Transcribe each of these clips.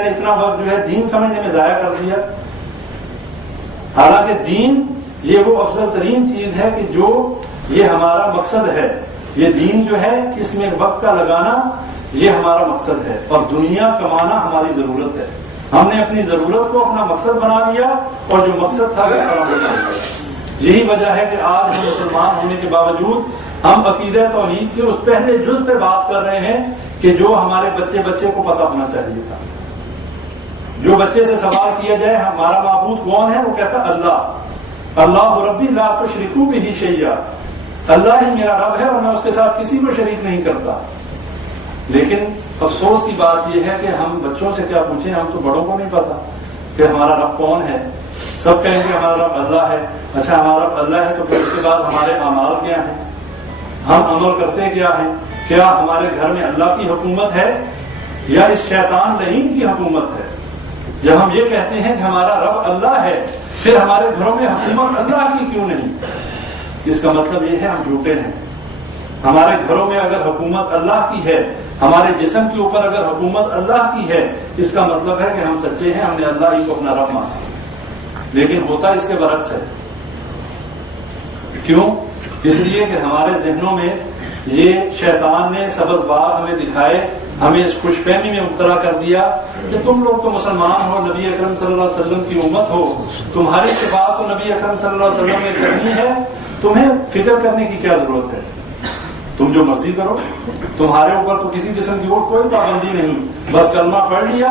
میں نے اتنا وقت جو ہے دین سمجھنے میں ضائع کر دیا. حالانکہ دین یہ وہ افضل ترین چیز ہے کہ جو یہ ہمارا مقصد ہے. یہ دین جو ہے اس میں وقت کا لگانا یہ ہمارا مقصد ہے, اور دنیا کمانا ہماری ضرورت ہے. ہم نے اپنی ضرورت کو اپنا مقصد بنا لیا اور جو مقصد تھا وہ خراب ہو گیا. یہی وجہ ہے کہ آج ہم مسلمان ہونے کے باوجود ہم عقیدہ توحید کے اس پہلے جز پہ بات کر رہے ہیں کہ جو ہمارے بچے کو پتہ ہونا چاہیے تھا. جو بچے سے سوال کیا جائے ہمارا معبود کون ہے, وہ کہتا اللہ. اللہ ربی لا تشرکوا بہ شیئا, اللہ ہی میرا رب ہے اور میں اس کے ساتھ کسی کو شریک نہیں کرتا. لیکن افسوس کی بات یہ ہے کہ ہم بچوں سے کیا پوچھیں, ہم تو بڑوں کو نہیں پتا کہ ہمارا رب کون ہے. سب کہیں کہ ہمارا رب اللہ ہے. اچھا ہمارا رب اللہ ہے تو پھر اس کے بعد ہمارے اعمال کیا ہیں, ہم عمل کرتے کیا ہیں؟ کیا ہمارے گھر میں اللہ کی حکومت ہے یا اس شیطان لعین کی حکومت ہے؟ جب ہم یہ کہتے ہیں کہ ہمارا رب اللہ ہے, پھر ہمارے گھروں میں حکومت اللہ کی کیوں نہیں؟ اس کا مطلب یہ ہے ہم جھوٹے ہیں. ہمارے گھروں میں اگر حکومت اللہ کی ہے, ہمارے جسم کے اوپر اگر حکومت اللہ کی ہے, اس کا مطلب ہے کہ ہم سچے ہیں, ہم نے اللہ ہی کو اپنا رب مانا. لیکن ہوتا اس کے برعکس ہے. کیوں؟ اس لیے کہ ہمارے ذہنوں میں یہ شیطان نے سبز باغ ہمیں دکھائے, ہمیں اس خوش فہمی میں مبتلا کر دیا کہ تم لوگ تو مسلمان ہو, نبی اکرم صلی اللہ علیہ وسلم کی امت ہو, تمہاری شفاعت تو نبی اکرم صلی اللہ علیہ وسلم نے کرنی ہے, تمہیں فکر کرنے کی کیا ضرورت ہے؟ تم جو مرضی کرو, تمہارے اوپر تو کسی قسم کی اور کوئی پابندی نہیں, بس کلمہ پڑھ لیا,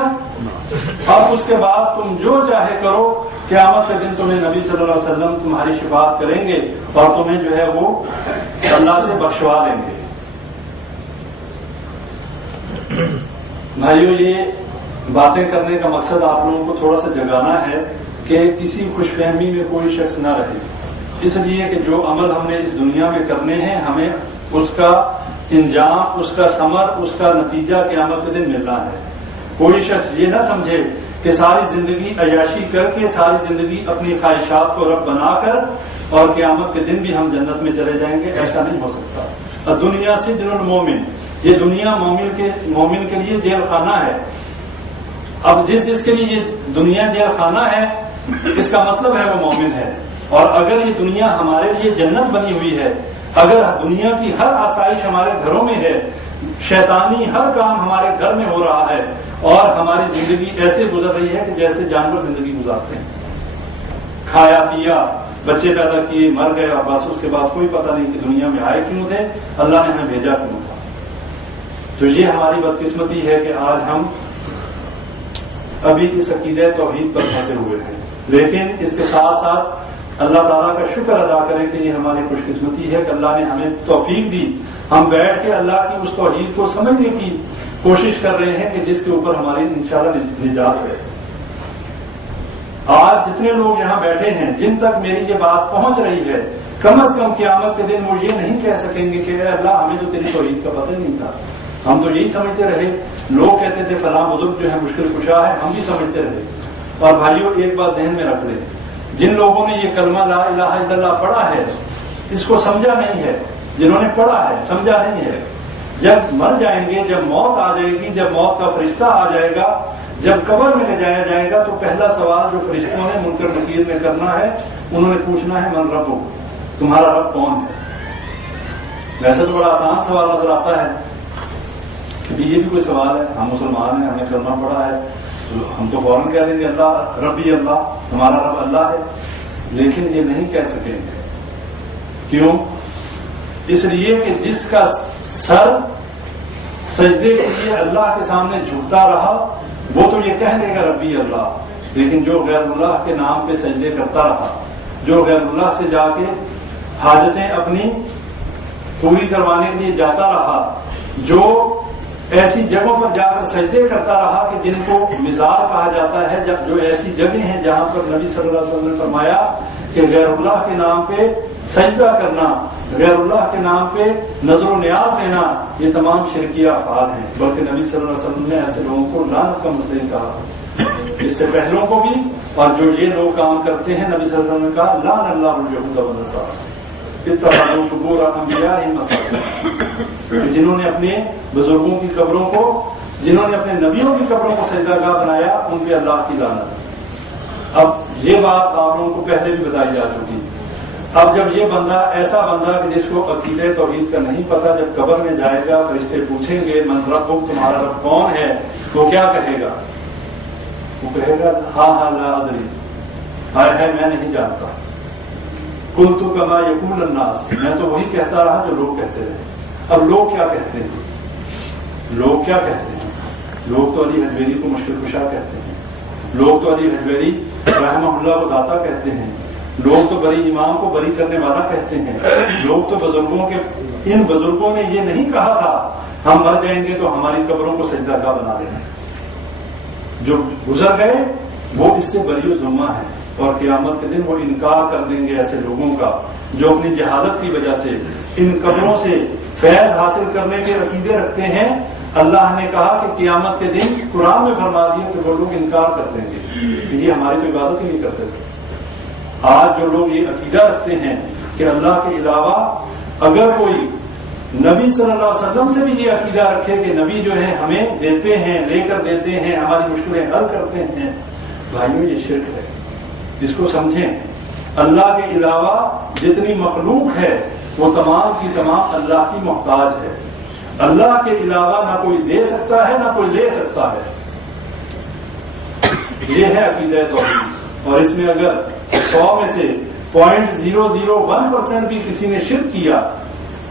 اب اس کے بعد تم جو چاہے کرو, قیامت کے دن تمہیں نبی صلی اللہ علیہ وسلم تمہاری شفاعت کریں گے اور تمہیں جو ہے وہ اللہ سے بخشوا لیں گے. بھائیو, یہ باتیں کرنے کا مقصد آپ لوگوں کو تھوڑا سا جگانا ہے کہ کسی خوش فہمی میں کوئی شخص نہ رہے. اس لیے کہ جو عمل ہم نے اس دنیا میں کرنے ہیں, ہمیں اس کا انجام, اس کا ثمر, اس کا نتیجہ قیامت کے دن ملنا ہے. کوئی شخص یہ نہ سمجھے کہ ساری زندگی عیاشی کر کے, ساری زندگی اپنی خواہشات کو رب بنا کر اور قیامت کے دن بھی ہم جنت میں چلے جائیں گے. ایسا نہیں ہو سکتا. دنیا سجن المومن, یہ دنیا مومن کے لیے جیل خانہ ہے. اب جس کے لیے یہ دنیا جیل خانہ ہے, اس کا مطلب ہے وہ مومن ہے. اور اگر یہ دنیا ہمارے لیے جنت بنی ہوئی ہے, اگر دنیا کی ہر آسائش ہمارے گھروں میں ہے, شیطانی ہر کام ہمارے گھر میں ہو رہا ہے, اور ہماری زندگی ایسے گزر رہی ہے کہ جیسے جانور زندگی گزارتے ہیں, کھایا پیا, بچے پیدا کیے, مر گئے, اور بس اس کے بعد کوئی پتہ نہیں کہ دنیا میں آئے کیوں تھے, اللہ نے ہمیں بھیجا کیوں تھا. تو یہ ہماری بدقسمتی ہے کہ آج ہم ابھی اس عقیدہ توحید پر پھنسے ہوئے ہیں. لیکن اس کے ساتھ ساتھ اللہ تعالیٰ کا شکر ادا کریں کہ یہ ہماری خوش قسمتی ہے کہ اللہ نے ہمیں توفیق دی. ہم بیٹھ کے اللہ کی اس توحید کو سمجھنے کی کوشش کر رہے ہیں کہ جس کے اوپر ہماری انشاءاللہ نجات ہے. آج جتنے لوگ یہاں بیٹھے ہیں, جن تک میری یہ بات پہنچ رہی ہے, کم از کم قیامت کے دن وہ یہ نہیں کہہ سکیں گے کہ اے اللہ ہمیں تو تیری توحید کا پتہ نہیں تھا, ہم تو یہی سمجھتے رہے. لوگ کہتے تھے فلاں بزرگ جو ہے مشکل کشا ہے, ہم بھی سمجھتے رہے. اور بھائیوں, ایک بات ذہن میں رکھ لیں, جن لوگوں نے یہ کلمہ لا الہ الا اللہ پڑھا ہے, اس کو سمجھا نہیں ہے. جنہوں نے پڑھا ہے سمجھا نہیں ہے. جب مر جائیں گے, جب موت آ جائے گی, جب موت کا فرشتہ آ جائے گا, جب قبر میں لے جایا جائے گا, تو پہلا سوال جو فرشتوں نے منکر نکیر میں کرنا ہے, انہوں نے پوچھنا ہے من ربک, تمہارا رب کون ہے. ویسے تو بڑا آسان سوال نظر آتا ہے کہ یہ بھی کوئی سوال ہے, ہم مسلمان ہیں, ہمیں کلمہ پڑھا ہے, ہم تو فوراً کہہ دیں گے اللہ ربی اللہ, ہمارا رب اللہ ہے. لیکن یہ نہیں کہہ سکیں گے. کیوں؟ اس لیے کہ جس کا سر سجدے کے لیے اللہ کے سامنے جھکتا رہا, وہ تو یہ کہہ لے گا ربی اللہ. لیکن جو غیر اللہ کے نام پہ سجدے کرتا رہا, جو غیر اللہ سے جا کے حاجتیں اپنی پوری کروانے کے لیے جاتا رہا, جو ایسی جگہوں پر جا کر سجدے کرتا رہا کہ جن کو مزار کہا جاتا ہے, جو ایسی جگہیں ہیں جہاں پر نبی صلی اللہ علیہ وسلم نے فرمایا کہ غیر اللہ کے نام پہ سجدہ کرنا, غیر اللہ کے نام پہ نظر و نیاز دینا, یہ تمام شرکیہ افعال ہیں. بلکہ نبی صلی اللہ علیہ وسلم نے ایسے لوگوں کو لعنت کا مستحق کہا, اس سے پہلوں کو بھی. اور جو یہ لوگ کام کرتے ہیں, نبی صلی اللہ علیہ وسلم نے کہا لعن اللہ اليهود والنصارى اتخذوا قبور انبیاء مساجد, جنہوں نے اپنے بزرگوں کی قبروں کو جنہوں نے اپنے نبیوں کی قبروں کو سجدہ گاہ بنایا ان پہ اللہ کی لعنت۔ اب یہ بات آپ لوگوں کو پہلے بھی بتائی جا چکی۔ اب جب یہ بندہ ایسا بندہ کہ جس کو عقیدہ توحید کا نہیں پتا، جب قبر میں جائے گا فرشتے پوچھیں گے من ربک، تمہارا رب کون ہے، وہ کیا کہے گا؟ وہ کہے گا ہاں لا ادری، ہائے ہے میں نہیں جانتا۔ قلت کما یقول الناس، میں تو وہی کہتا رہا جو لوگ کہتے رہے۔ اب لوگ کیا کہتے ہیں؟ لوگ کیا کہتے ہیں؟ لوگ تو علی حجویری کو مشکل کشا کہتے ہیں، لوگ تو علی حجویری رحمہ اللہ کو داتا کہتے ہیں، لوگ تو بری امام کو بری کرنے والا کہتے ہیں، لوگ تو بزرگوں کے، ان بزرگوں نے یہ نہیں کہا تھا ہم مر جائیں گے تو ہماری قبروں کو سجدہ گاہ بنا دینا۔ جو گزر گئے وہ اس سے بری و ذمہ ہے، اور قیامت کے دن وہ انکار کر دیں گے ایسے لوگوں کا جو اپنی جہالت کی وجہ سے ان قبروں سے فیض حاصل کرنے کے عقیدے رکھتے ہیں۔ اللہ نے کہا کہ قیامت کے دن قرآن میں فرما دیا کہ وہ لوگ انکار کر دیں گے کہ یہ ہماری تو عبادت ہی نہیں کرتے تھے۔ آج جو لوگ یہ عقیدہ رکھتے ہیں کہ اللہ کے علاوہ اگر کوئی نبی صلی اللہ علیہ وسلم سے بھی یہ عقیدہ رکھے کہ نبی جو ہے ہمیں دیتے ہیں، لے کر دیتے ہیں، ہماری مشکلیں حل کرتے ہیں، بھائیوں یہ شرک ہے، اس کو سمجھیں۔ اللہ کے علاوہ جتنی مخلوق ہے وہ تمام کی تمام اللہ کی محتاج ہے۔ اللہ کے علاوہ نہ کوئی دے سکتا ہے نہ کوئی لے سکتا ہے۔ یہ ہے عقیدہ توحید، اور اس میں اگر 100 میں سے 0.001% بھی کسی نے شرک کیا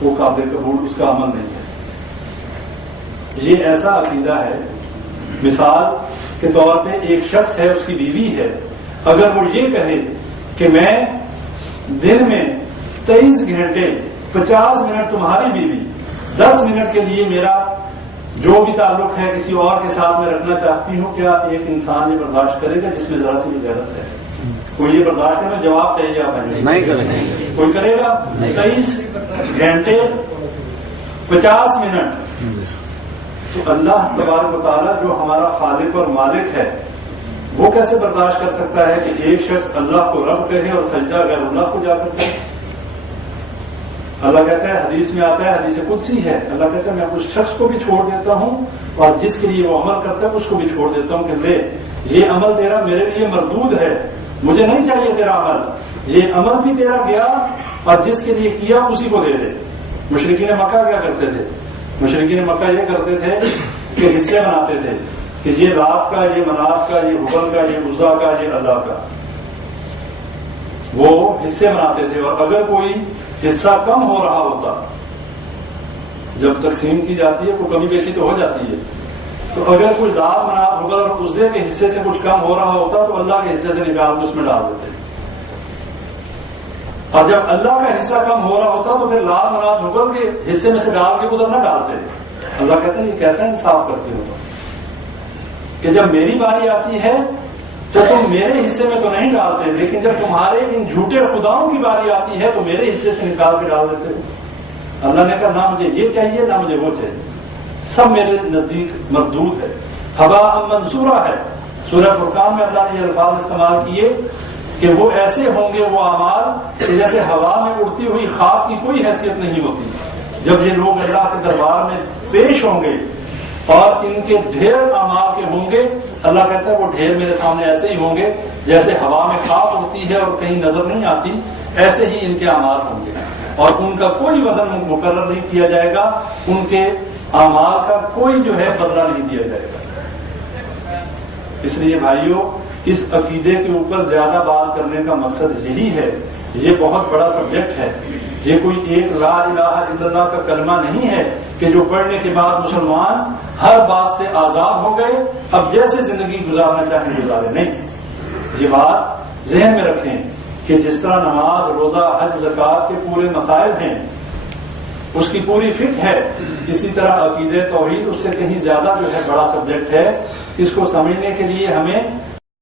وہ قابل قبول اس کا عمل نہیں ہے۔ یہ ایسا عقیدہ ہے، مثال کے طور پہ ایک شخص ہے، اس کی بیوی ہے، اگر وہ یہ کہے کہ میں دن میں 23 گھنٹے 50 منٹ تمہاری بیوی، 10 منٹ کے لیے میرا جو بھی تعلق ہے کسی اور کے ساتھ میں رکھنا چاہتی ہوں، کیا ایک انسان یہ برداشت کرے گا جس میں ذرا سی بھی غیرت ہے؟ کوئی یہ برداشت کرے؟ جواب چاہیے آپ نہیں کریں گے، کوئی کرے گا؟ 23 گھنٹے 50 منٹ تو اللہ تبارک و تعالیٰ جو ہمارا خالق اور مالک ہے وہ کیسے برداشت کر سکتا ہے کہ ایک شخص اللہ کو رب کہے اور سجدہ غیر اللہ کو جا کر کرے؟ اللہ کہتا ہے، حدیث میں آتا ہے، حدیث قدسی ہے، اللہ کہتا ہے میں اس شخص کو بھی چھوڑ دیتا ہوں اور جس کے لیے وہ عمل کرتا ہے اس کو بھی چھوڑ دیتا ہوں کہ لے یہ عمل تیرا میرے لیے مردود ہے، مجھے نہیں چاہیے تیرا عمل، یہ عمل بھی تیرا گیا اور جس کے لیے کیا اسی کو دے دے۔ مشرکین مکہ کیا کرتے تھے؟ مشرکین مکہ یہ کرتے تھے کہ حصے بناتے تھے کہ یہ رات کا، یہ منات کا، یہ حبل کا، یہ عزا کا، یہ اللہ کا، وہ حصے بناتے تھے، اور اگر کوئی حصہ کم ہو رہا ہوتا، جب تقسیم کی جاتی ہے کوئی کمی بیشی تو ہو جاتی ہے، تو اگر کوئی رات منات حبل اور عزے کے حصے سے کچھ کم ہو رہا ہوتا تو اللہ کے حصے سے نکال کے اس میں ڈال دیتے، اور جب اللہ کا حصہ کم ہو رہا ہوتا تو پھر لات منات حبل کے حصے میں سے ڈال کے ادھر نہ ڈالتے۔ اللہ کہتے ہیں یہ کیسا انصاف کرتے ہو کہ جب میری باری آتی ہے تو تم میرے حصے میں تو نہیں ڈالتے، لیکن جب تمہارے ان جھوٹے خداؤں کی باری آتی ہے تو میرے حصے سے نکال کے ڈال دیتے ہو۔ اللہ نے کہا نہ مجھے یہ چاہیے نہ مجھے وہ چاہیے، سب میرے نزدیک مردود ہے، ہوا منصورہ ہے۔ سورہ فرقان میں اللہ نے یہ الفاظ استعمال کیے کہ وہ ایسے ہوں گے وہ اعمال کہ جیسے ہوا میں اڑتی ہوئی خاک کی کوئی حیثیت نہیں ہوتی۔ جب یہ لوگ اللہ کے دربار میں پیش ہوں گے اور ان کے ڈھیر اعمال کے ہوں گے، اللہ کہتا ہے وہ ڈھیر میرے سامنے ایسے ہی ہوں گے جیسے ہوا میں خاک اڑتی ہے اور کہیں نظر نہیں آتی، ایسے ہی ان کے اعمال ہوں گے، اور ان کا کوئی وزن مقرر نہیں کیا جائے گا، ان کے اعمال کا کوئی جو ہے بدلہ نہیں دیا جائے گا۔ اس لیے بھائیوں اس عقیدے کے اوپر زیادہ بات کرنے کا مقصد یہی ہے، یہ بہت بڑا سبجیکٹ ہے، یہ کوئی ایک لا الہ الا اللہ کا کلمہ نہیں ہے کہ جو پڑھنے کے بعد مسلمان ہر بات سے آزاد ہو گئے، اب جیسے زندگی گزارنا چاہیں گزارے، نہیں۔ یہ بات ذہن میں رکھیں کہ جس طرح نماز، روزہ، حج، زکوٰۃ کے پورے مسائل ہیں، اس کی پوری فقہ ہے، اسی طرح عقیدہ توحید اس سے کہیں زیادہ جو ہے بڑا سبجیکٹ ہے۔ اس کو سمجھنے کے لیے ہمیں